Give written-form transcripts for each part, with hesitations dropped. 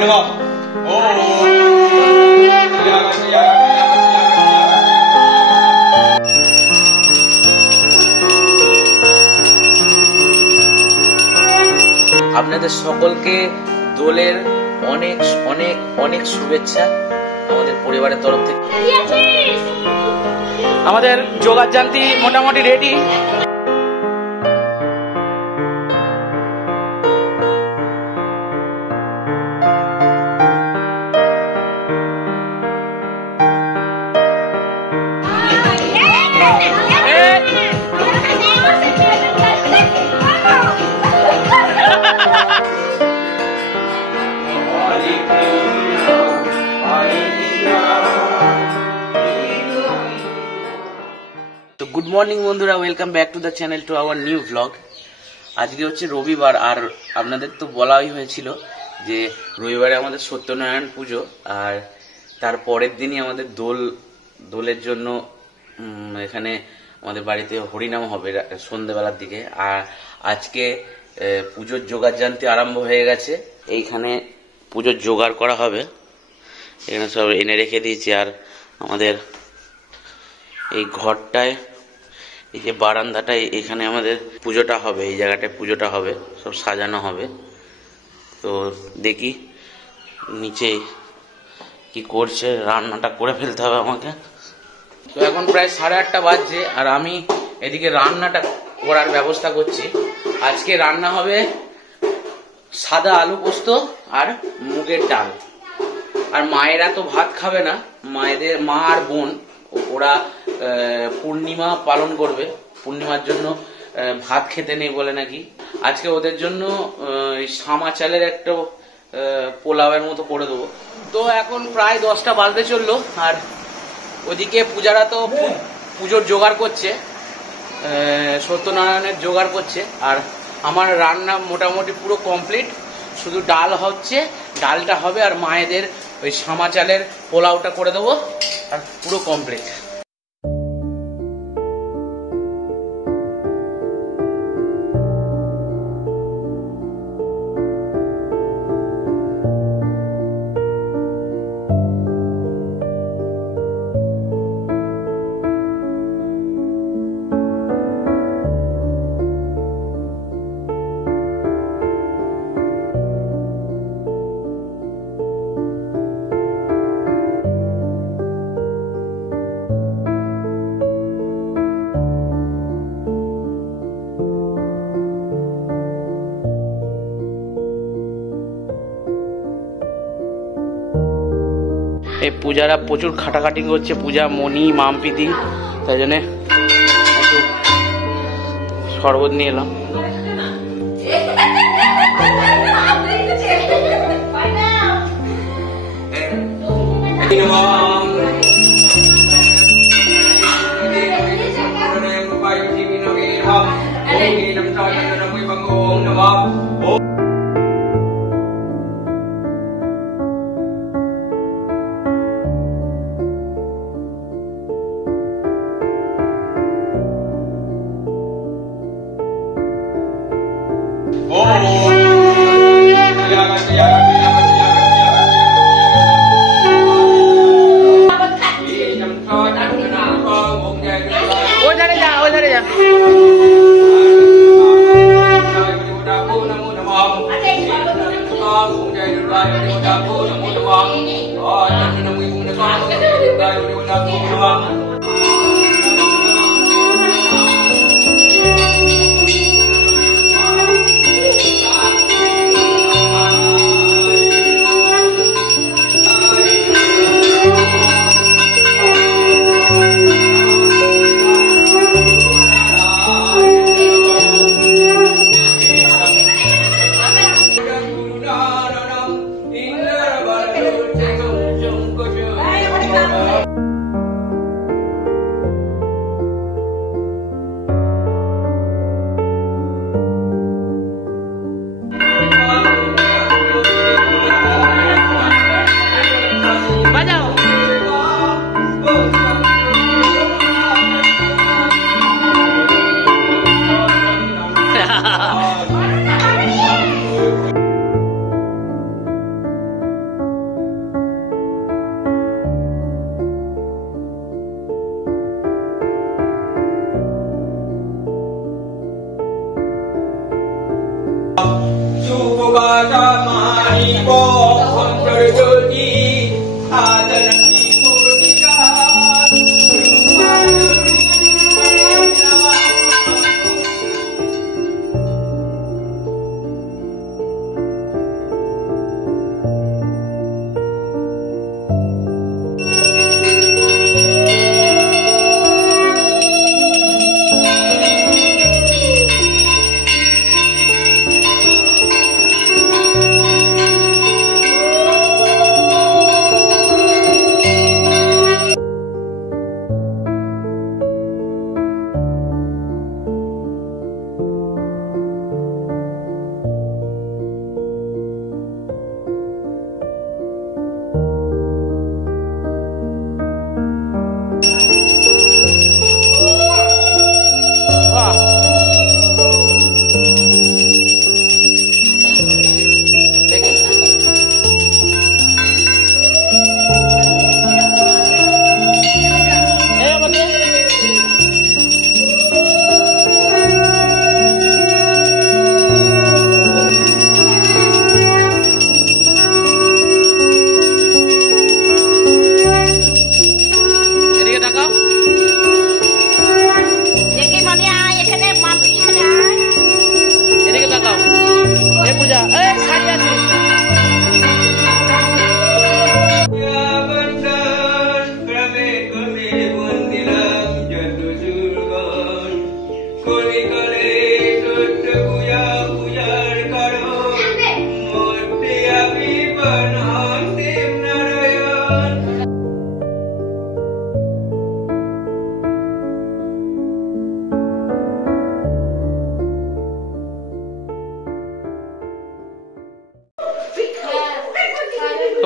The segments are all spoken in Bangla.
আপনাদের সকলকে দোলের অনেক অনেক অনেক শুভেচ্ছা আমাদের পরিবারের তরফ থেকে। আমাদের যোগাযান্তি মোটামুটি রেডি। গুড মর্নিং বন্ধুরা, welcome back to the channel to our new blog. আজকে হচ্ছে রবিবার, আর আপনাদের তো বলাই হয়েছিল যে রবিবারে আমাদের সত্যনারায়ণ পুজো, আর তার পরের দিনই আমাদের দোলের জন্য এখানে আমাদের বাড়িতে হরিনাম হবে সন্ধ্যেবেলার দিকে। আর আজকে পুজোর যোগাযান্তি আরম্ভ হয়ে গেছে। এইখানে পুজোর জোগাড় করা হবে, এখানে সব এনে রেখে দিয়েছি। আর আমাদের এই ঘরটায়, এই যে বারান্দাটায়, এখানে আমাদের পুজোটা হবে, এই জায়গাটায় পুজোটা হবে, সব সাজানো হবে। তো দেখি নিচে কি করছে, রান্নাটা করে ফেলতে হবে আমাকে। তো এখন প্রায় 8:30 বাজছে, আর আমি এদিকে রান্নাটা করার ব্যবস্থা করছি। আজকে রান্না হবে সাদা আলু পোস্ত আর মুগের ডাল। আর মায়েরা তো ভাত খাবে না, মা আর বোন ওরা পূর্ণিমা পালন করবে, পূর্ণিমার জন্য ভাত খেতে নেই বলে নাকি। আজকে ওদের জন্য সামা চালের একটা পোলাওয়ের মতো করে দেবো। তো এখন প্রায় 10টা বাজতে চললো, আর ওদিকে পূজারা তো পুজোর জোগাড় করছে, সত্যনারায়ণের জোগাড় করছে। আর আমার রান্না মোটামুটি পুরো কমপ্লিট, শুধু ডাল হচ্ছে, ডালটা হবে, আর মায়েদের ওই সামা চালের পোলাওটা করে দেবো, আর পুরো কমপ্লিট। এই পূজারা প্রচুর খাটাখাটি করছে, পূজা, মণি, মামপিদি, তাই জন্য একটু শরবত নিয়ে এলাম।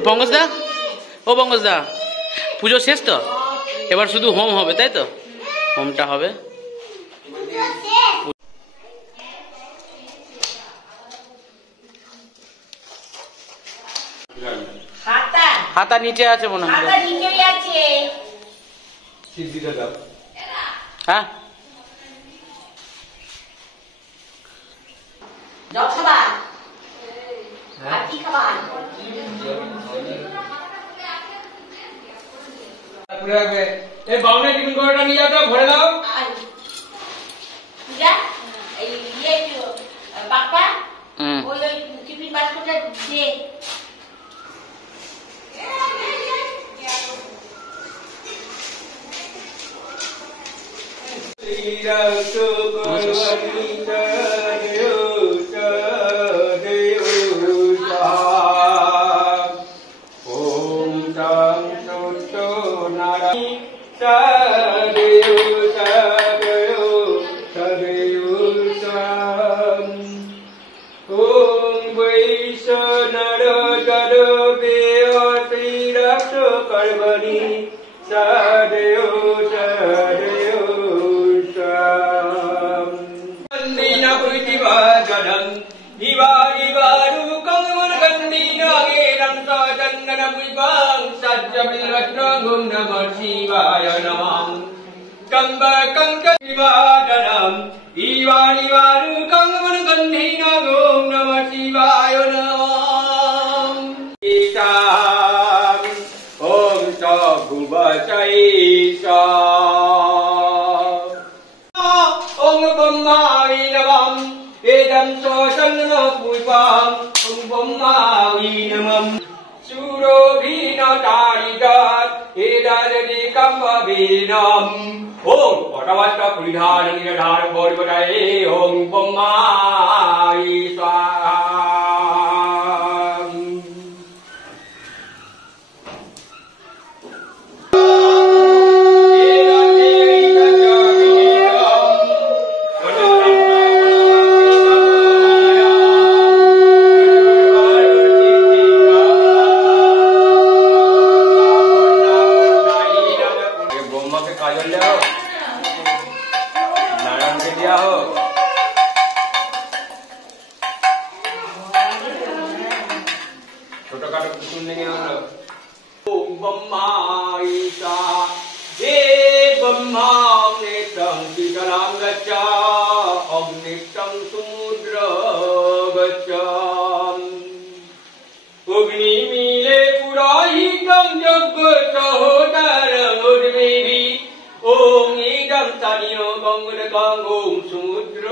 পঙ্কজ দা, ও পঙ্কজ দা, পুজো শেষ তো, এবার শুধু হোম হবে তাই তো? হোমটা হবে। হাতা নিচে আছে মনে হয়। হ্যাঁ বাউনে টিফিন করাটা নিয়ে যাও, ভরে দাও। টিফিন বাস্কটা দিয়ে अग्निष्टं समुद्र गच्छामि। ওম সমুদ্র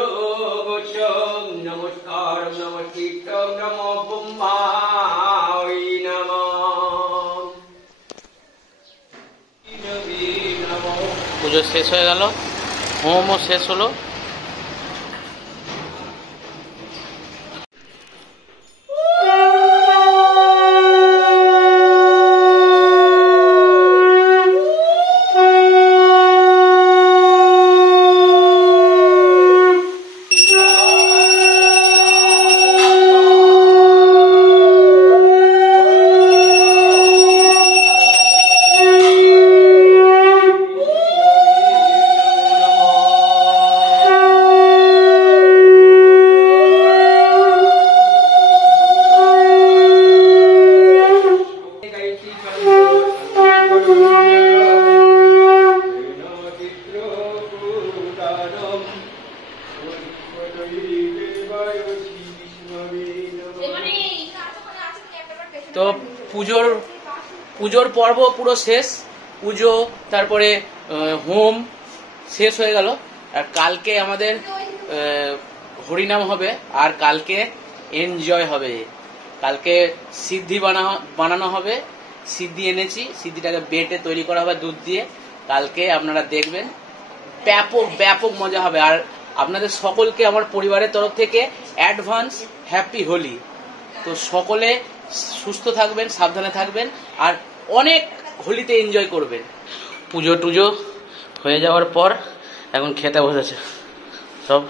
গোচম নমস্কার নমস্কৃতম নমো ব্রহ্মায় নমঃ। পুজো শেষ হয়ে গেল, হোমও শেষ হলো। তো পুজোর পর্ব পুরো শেষ, পুজো তারপরে হোম শেষ হয়ে গেল। আর কালকে আমাদের হরিনাম হবে, আর কালকে এনজয় হবে। কালকে সিদ্ধি বানানো হবে, সিদ্ধি এনেছি, সিদ্ধিটাকে বেটে তৈরি করা হবে দুধ দিয়ে। কালকে আপনারা দেখবেন, ব্যাপক মজা হবে। আর আপনাদের সকলকে আমার পরিবারের তরফ থেকে অ্যাডভান্স হ্যাপি হোলি। তো সকলে সুস্থ থাকবেন, সাবধানে থাকবেন, আর অনেক হোলিতে এনজয় করবেন। পুজো টুজো হয়ে যাওয়ার পর এখন খেতে বসেছে সব।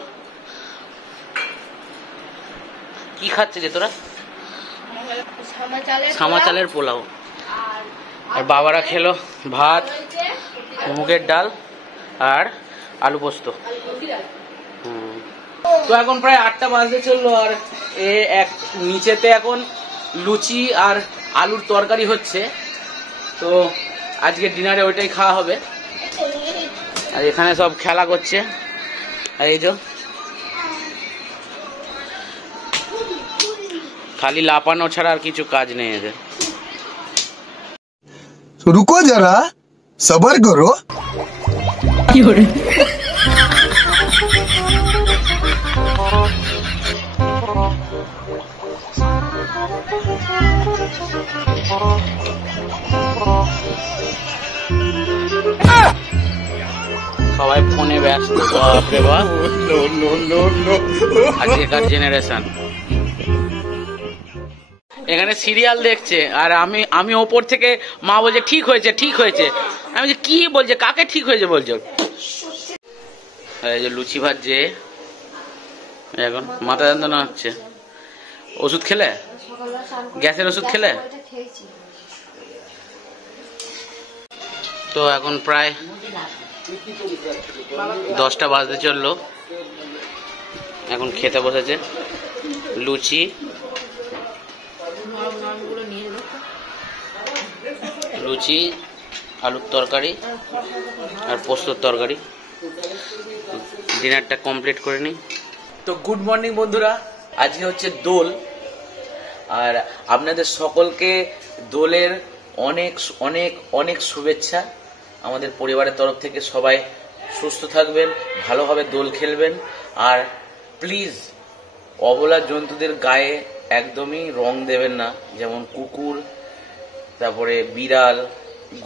কি খাচ্ছে যে তোরা? সামা চালের পোলাও। আর বাবারা খেলো ভাত, মুগের ডাল আর আলু পোস্ত। তো এখন প্রায় 8টা বাজতে চললো, আর নিচেতে এখন লুচি আর আলুর তরকারি হচ্ছে। তো আজকে ডিনারে ওইটাই খাওয়া হবে। আর এখানে সব খেলা করছে, আর এই যে খালি লাপানো ছাড়া আর কিছু কাজ নেই এদের। रुको जरा सबर करो। সবাই ফোনে ব্যস্ত, বাপরে বাপ আজকেকার জেনারেশন। এখানে সিরিয়াল দেখছে, আর আমি ওপর থেকে মা বলছে ঠিক হয়েছে ঠিক হয়েছে। আমি বলছি কি বলছে, কাকে ঠিক হয়েছে বলছো? এই যে লুচি ভাজছে, এখন মাথা যন্ত্রণা হচ্ছে। ওষুধ খেলে? গ্যাসের ওষুধ খেলে? তো এখন প্রায় 10টা বাজতে চললো, এখন খেতে বসেছে। লুচি, আলুর তরকারি আর পোস্তর তরকারি। ডিনারটা কমপ্লিট করে নিই। তো গুড মর্নিং বন্ধুরা, আজকে হচ্ছে দোল, আর আপনাদের সকলকে দোলের অনেক অনেক অনেক শুভেচ্ছা আমাদের পরিবারের তরফ থেকে। সবাই সুস্থ থাকবেন, ভালোভাবে দোল খেলবেন, আর প্লিজ অবলা জন্তুদের গায়ে একদমই রং দেবেন না। যেমন কুকুর, তারপরে বিড়াল,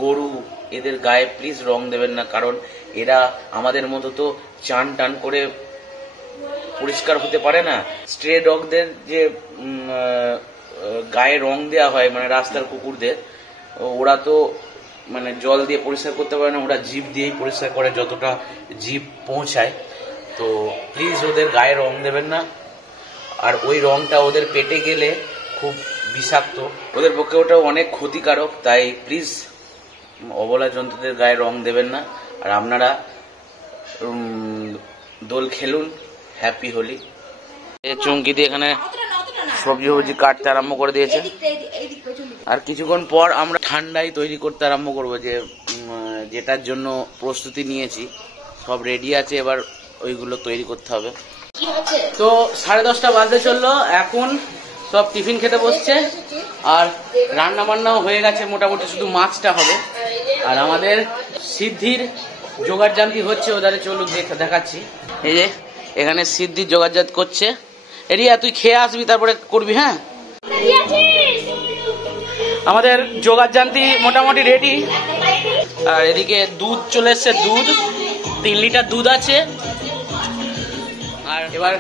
গরু, এদের গায়ে প্লিজ রং দেবেন না, কারণ এরা আমাদের মতো তো চান টান করে পরিষ্কার হতে পারে না। স্ট্রে ডগদের যে গায়ে রং দেওয়া হয়, মানে রাস্তার কুকুরদের, ওরা তো মানে জল দিয়ে পরিষ্কার করতে পারে না, ওরা জিভ দিয়েই পরিষ্কার করে যতটা জিভ পৌঁছায়। তো প্লিজ ওদের গায়ে রং দেবেন না, আর ওই রংটা ওদের পেটে গেলে খুব বিষাক্ত, ওদের পক্ষে ওটা অনেক ক্ষতিকারক। তাই প্লিজ অবলা জন্তুদের গায়ে রং দেবেন না। আর আপনারা দোল খেলুন, হ্যাপি হোলি। চুমকি দিয়ে এখানে সবজি কাটতে আরম্ভ করে দিয়েছে, আর কিছুক্ষণ পর আমরা ঠান্ডাই তৈরি করতে আরম্ভ করবো। যেটার জন্য প্রস্তুতি নিয়েছি, সব রেডি আছে, এবার ওইগুলো তৈরি করতে হবে। তো 10:30 বাজতে চললো, এখন সব টিফিন খেতে বসছে, আর রান্না বান্নাও হয়ে গেছে মোটামুটি, শুধু মাছটা হবে। আর আমাদের সিদ্ধির জোগাড় জান্তি হচ্ছে, ওদের চলুক দেখাচ্ছি। এই যে এখানে সিদ্ধি যোগাযোগ করছে। রিয়া তুই খেয়ে আসবি তারপরে করবি। হ্যাঁ, আমাদের যোগাযান্তি মোটামুটি রেডি। আর এদিকে দুধ চলে এসছে, দুধ 3 লিটার দুধ আছে। আর এবার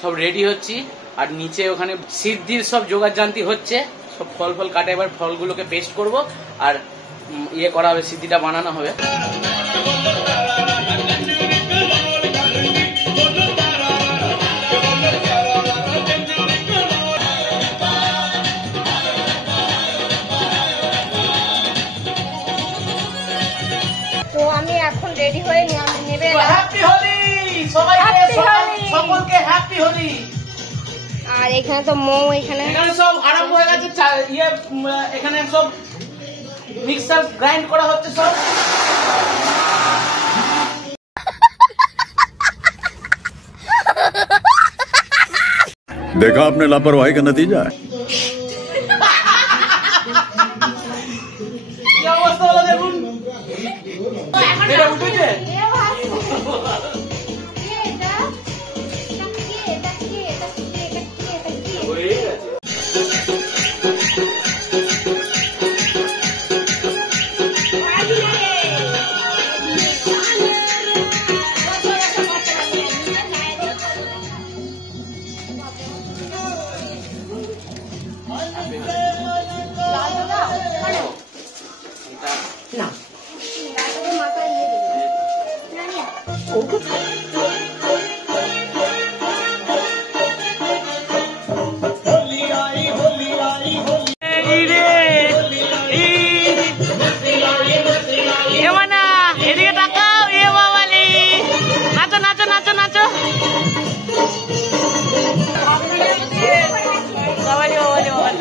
সব রেডি হচ্ছি। আর নিচে ওখানে সিদ্ধির সব যোগাযান্তি হচ্ছে, সব ফল ফল কাটে। এবার ফলগুলোকে পেস্ট করব আর ইয়ে করা হবে, সিদ্ধিটা বানানো হবে। তো আমি এখন রেডি হয়ে নেবে। হ্যাপি হোলি সবাইকে, সকলকে হ্যাপি হোলি। আর এখানে তো মৌ এখানে সব আরম্ভ হয়ে গেছে। এখানে সব মিক্সার গ্রাইন্ড করা হচ্ছে সব। देखा आपने लापरवाही का नतीजा है। কি অবস্থা হলো দেখুন। এটা উঠেছে। এদিকে তাকাও, এ বাবালি, নাচো নাচো নাচো নাচো। বাবালি বাবালি বাবালি।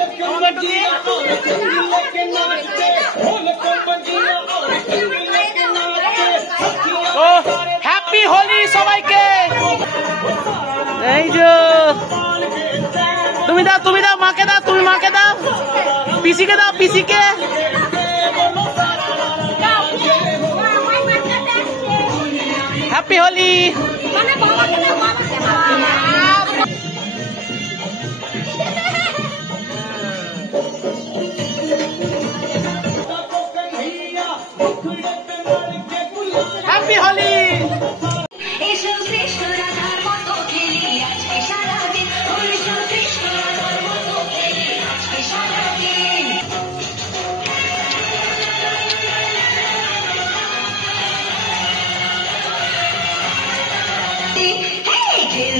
ও হ্যাপি হোলি সবাইকে। এই যে তুমি দাও, তুমি দাও, মাকে দাও, তুমি মাকে দাও, পিসিকে দাও, পিসিকে। Happy Holi. Happy Holi.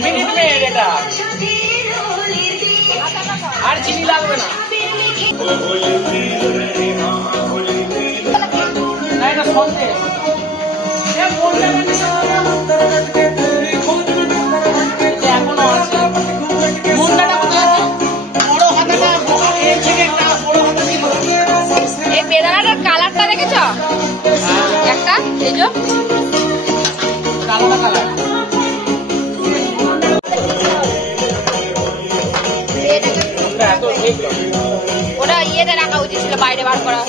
Minute Maid এটা, আর চিনি লাগবে না। না এটা সন্দেশ। এখনো আছে। মুন্ডাটা কোথায় আছে? বড় হাতাটা এর থেকে একটা বড় হাতা নিব। এই বেদানাটার কালারটা দেখেছো? একটা এই যে কালোটা কালার। ওটা ইয়েতে রাখা উচিত ছিল, বাইরে বার করা।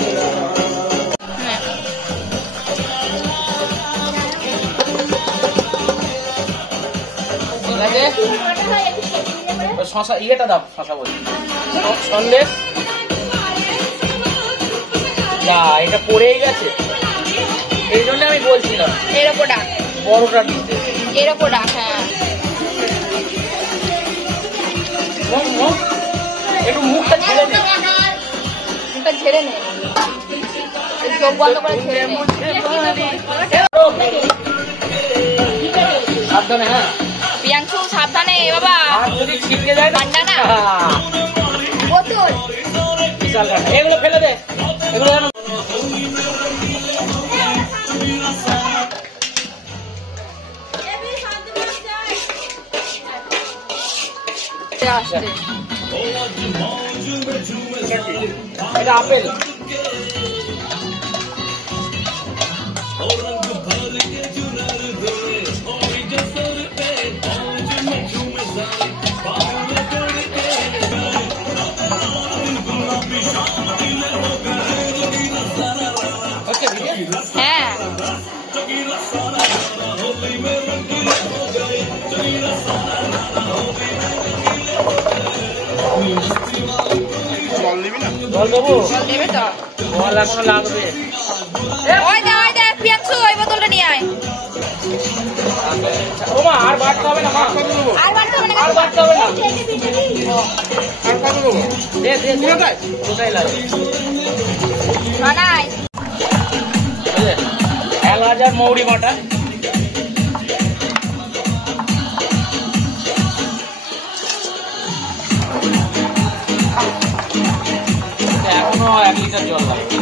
শশা ইয়েটা দাও, শশা বলছি সন্দেশ। যা এটা পড়েই গেছে, এই জন্য আমি বলছিলাম এর ওপর ডাক, বড়টা দিতে। এর ওপর ডাক। হ্যাঁ একটু মুখটা ছেড়ে নে, মুখটা ছেড়ে নে, চোখ বন্ধ করে ছেড়ে নে। সাবধানে। হ্যাঁ প্রিয়াংশু সাবধানে বাবা, আর যদি ছিটকে যায় ঠান্ডা না বোতল। বিশাল ঠান্ডা। এগুলো ফেলে দে, এগুলো যেন এটা আপেল। হ্যাঁ জল দেবো? জল দেবে তো? জল এখনো লাগবে। ওই দে পিয়াচ্ছু, ওই বোতলটা নিয়ে আয়। ও মা, আর বাড়তে হবে না মা। আর বাড়তে হবে না, আর বাড়তে হবে না। আর কত দেবো? দে ওটাই লাগবে। বানাই। এলাচ আর মৌরি বাটা। এখনো 1 লিটার জল লাগবে।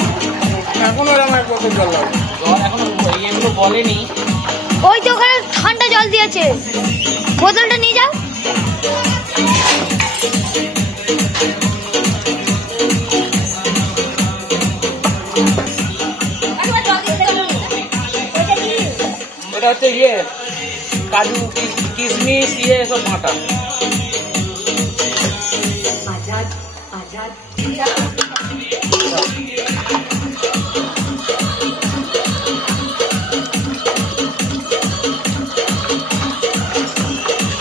এখনো এরকম 1 বোতল জল লাগবে। জল এখনো এগুলো বলেনি। ওই তো ওখানে ঠান্ডা জল দিয়েছে, বোতলটা নিয়ে যাও। এটা হচ্ছে কাজু কিশমিশ এসব বাটা।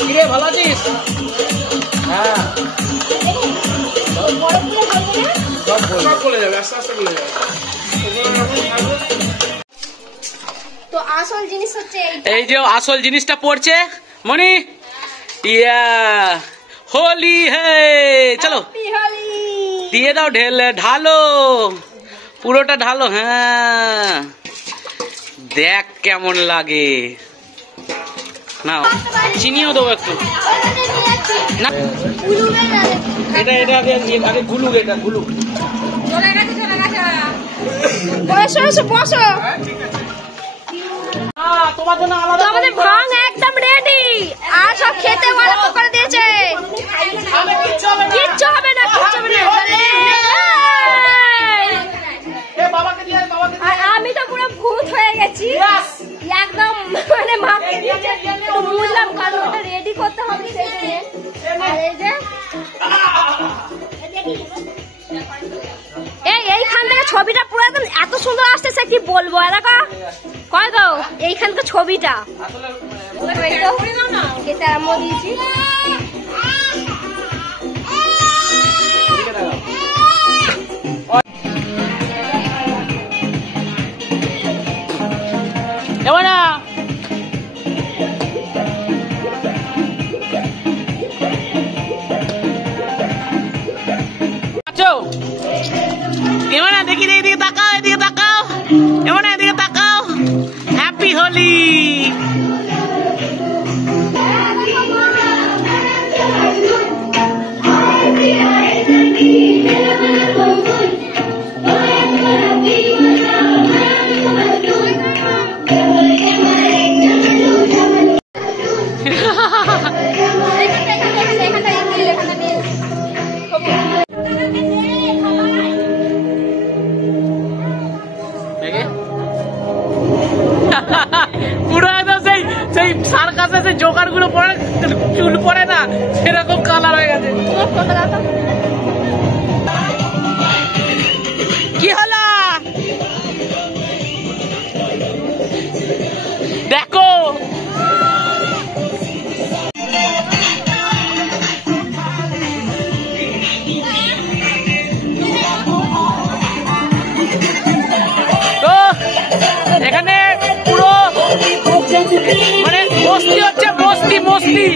কিরে ভালো আছিস? হ্যাঁ সব গলে যাবে, আস্তে আস্তে গলে যাবে। তো আসল জিনিস হচ্ছে এই যে আসল জিনিসটা পড়ছে মনি। ইয়া হোলি হে, চলো দিয়ে দাও, ঢেলে ঢালো, পুরোটা ঢালো। হ্যাঁ দেখ কেমন লাগে। না চিনিও দেবো একটু। না এটা আগে গুলুক, এটা গুলুক। বসো। তোমার জন্য আলাদা আমাদের ভাং একদম রেডি, আর সব খেতে আরম্ভ করে দিয়েছে। কিচ্ছু হবে না। আর আমি তো পুরো ভূত হয়ে গেছি একদম, মানে মাকে দিয়েছে বুঝলাম, কারণ ওটা রেডি করতে হবে সেই জন্য। আর এই যে এইখান থেকে ছবিটা পুরো একদম এত সুন্দর আসতেছে, কি বলবো। এলাকা কয় গো এইখানকার ছবিটা খেতে আরম্ভ দিয়েছি। না এমন দেখি, এদিকে তাকাও, এদিকে তাকাও, এমন এদিকে তাকাও। হ্যাপি হোলি। পুরো একদম সেই সার্কাসে সেই জোকার গুলো পরে চুল পরে না, সেরকম কালার হয়ে গেছে। কি হলো দেখো। তো এখানে পুরো মানে মস্তি হচ্ছে, মস্তি।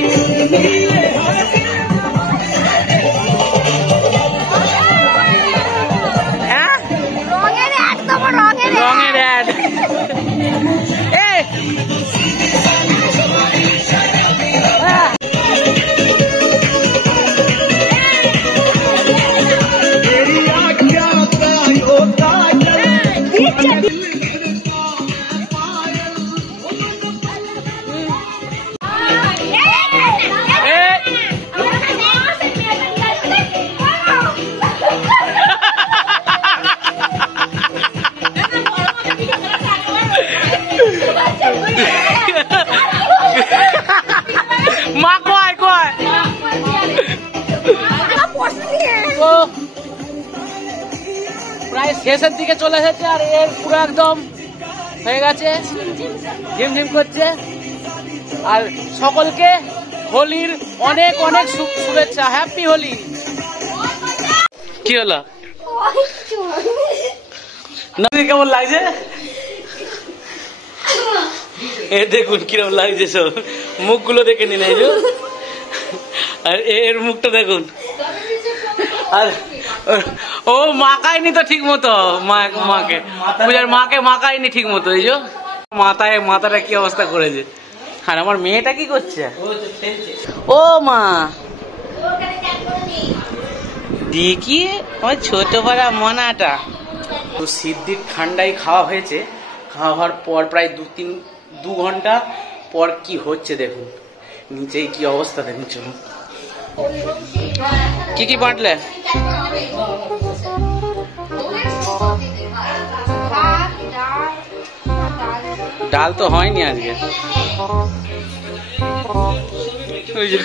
হ্যাঁ রঙের অ্যাড। মা কয় প্রায় শেষের দিকে চলে এসেছে, আর এর পুরো একদম হয়ে গেছে, ঝিমঝিম করছে। আর সকলকে হোলির অনেক শুভেচ্ছা। হ্যাপি হোলি। কি হলো? না কেমন লাগছে? এ দেখুন কিরম লাগছে, সব মুখগুলো দেখে নিন। এই যে আর এর মুখটা দেখুন। আর ও মাখায়নি তো ঠিক মতো, মাকে পূজার মাকে মাখায়নি ঠিক মতো। এই যে মাথাটা কি অবস্থা করেছে। আর আমার মেয়েটা কি করছে? ও মা দেখি আমার ছোট পাড়া মনাটা। তো সিদ্ধির ঠান্ডায় খাওয়া হয়েছে, খাওয়া হওয়ার পর প্রায় 2 ঘন্টা পর কি হচ্ছে দেখুন। নিচেই কি অবস্থা দেখুন। চলুন কি কি বাঁটলে? ডাল তো হয়নি আজকে। ওই যে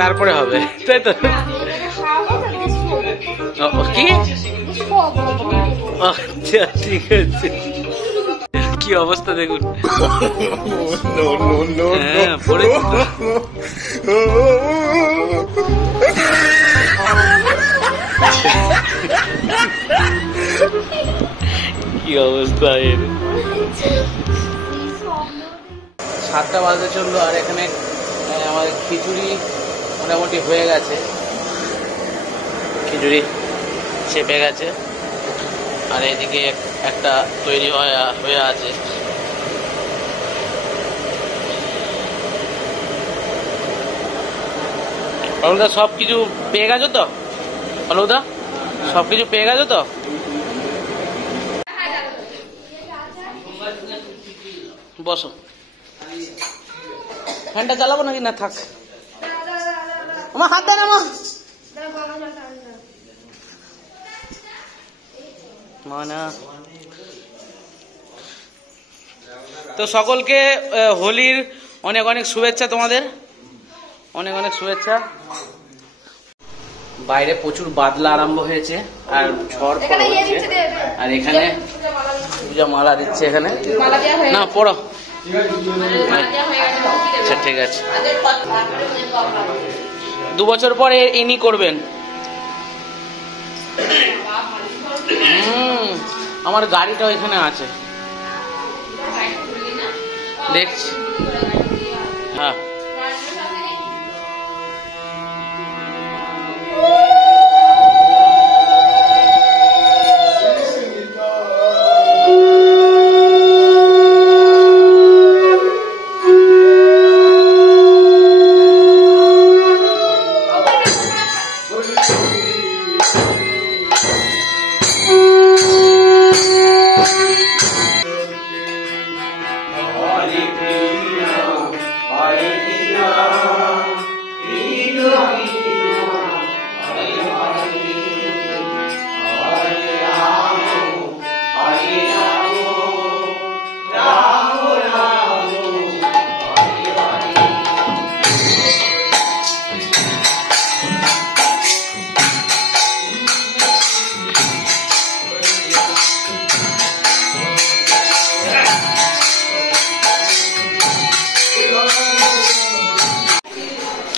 তারপরে হবে, তাই তো? কি আচ্ছা ঠিক আছে। কি অবস্থা দেখুন। হ্যাঁ পড়েছি কি অবস্থা। 7টা বাজতে চললো আর এখানে আমাদের খিচুড়ি মোটামুটি হয়ে গেছে। খিচুড়ি চেপে গেছে আর এদিকে একটা তৈরি হয়ে আছে। অলৌদা সব কিছু পেয়ে গেছো তো? অলৌদা সব কিছু পেয়ে গেছো তো? বসো। ফ্যানটা চালাবো নাকি না থাক? আমার হাত দেয় না মা। তো সকলকে হোলির অনেক অনেক শুভেচ্ছা, তোমাদের অনেক অনেক শুভেচ্ছা। বাইরে প্রচুর বাদলা আরম্ভ হয়েছে আর ঝড় পড়ছে। আর এখানে পূজা মালা দিচ্ছে। এখানে না পড়ো। আচ্ছা ঠিক আছে। 2 বছর পরে ইনি করবেন। আমার গাড়িটা ওইখানে আছে দেখছি। হ্যাঁ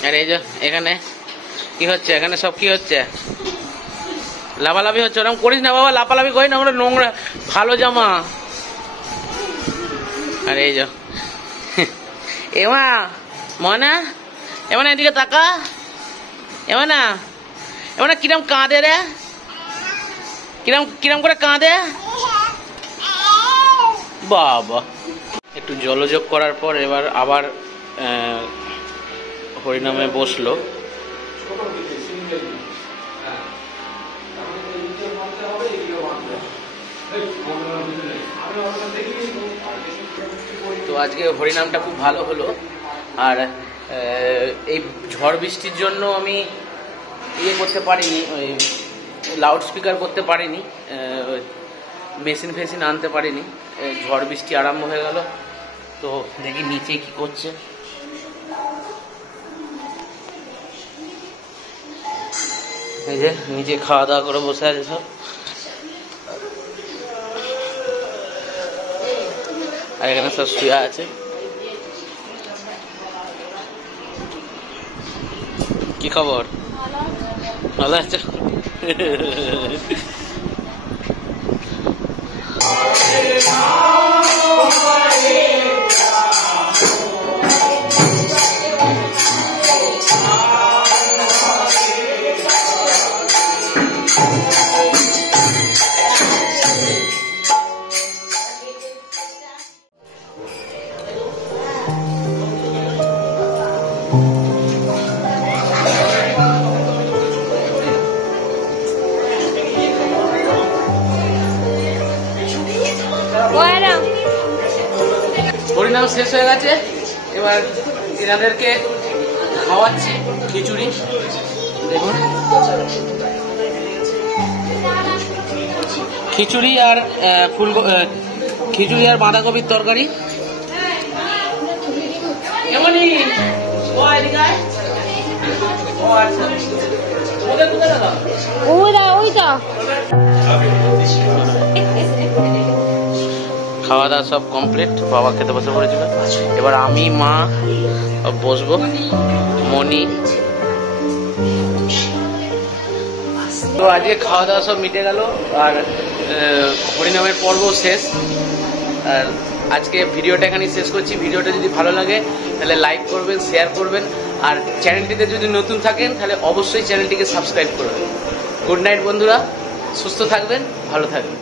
আর এই যে এখানে কি হচ্ছে? এখানে সব কি হচ্ছে? লাফালাফি হচ্ছে। ওরকম করিস না বাবা, লাফালাফি করি না, ওরা নোংরা। ভালো জামা। আর এই যে এমা মনা, এমন এদিকে তাকা। এমনা এমনা কিরম কাঁদে রে, কিরম করে কাঁদে বাবা। একটু জলযোগ করার পর এবার আবার হরিনামে বসলো। তো আজকে হরিনামটা খুব ভালো হলো। আর এই ঝড় বৃষ্টির জন্য আমি করতে পারিনি, ওই লাউড স্পিকার করতে পারিনি, মেশিন আনতে পারিনি। ঝড় বৃষ্টি আরম্ভ হয়ে গেল। তো দেখি নিচে কি করছে। এই যে নিচে খাওয়া দাওয়া করে বসে আছে সব। আর এখানে সব শুয়ে আছে। কি খবর? ভালো আছো? পরিণাম শেষ হয়ে গেছে, এবার এনাদেরকে খাওয়াচ্ছি খিচুড়ি। দেখুন খিচুড়ি আর খিচুড়ি আর বাঁধাকপির তরকারি। খাওয়া দাওয়া সব কমপ্লিট, বাবা খেতে বসে পড়েছিল। এবার আমি মা বসবো, মনি। তো আজকে খাওয়া দাওয়া সব মিটে গেল আর হরিনামের পর্ব শেষ। আর আজকে ভিডিওটা এখানেই শেষ করছি। ভিডিওটা যদি ভালো লাগে তাহলে লাইক করবেন, শেয়ার করবেন, আর চ্যানেলটিতে যদি নতুন থাকেন তাহলে অবশ্যই চ্যানেলটিকে সাবস্ক্রাইব করবেন। গুড নাইট বন্ধুরা, সুস্থ থাকবেন, ভালো থাকবেন।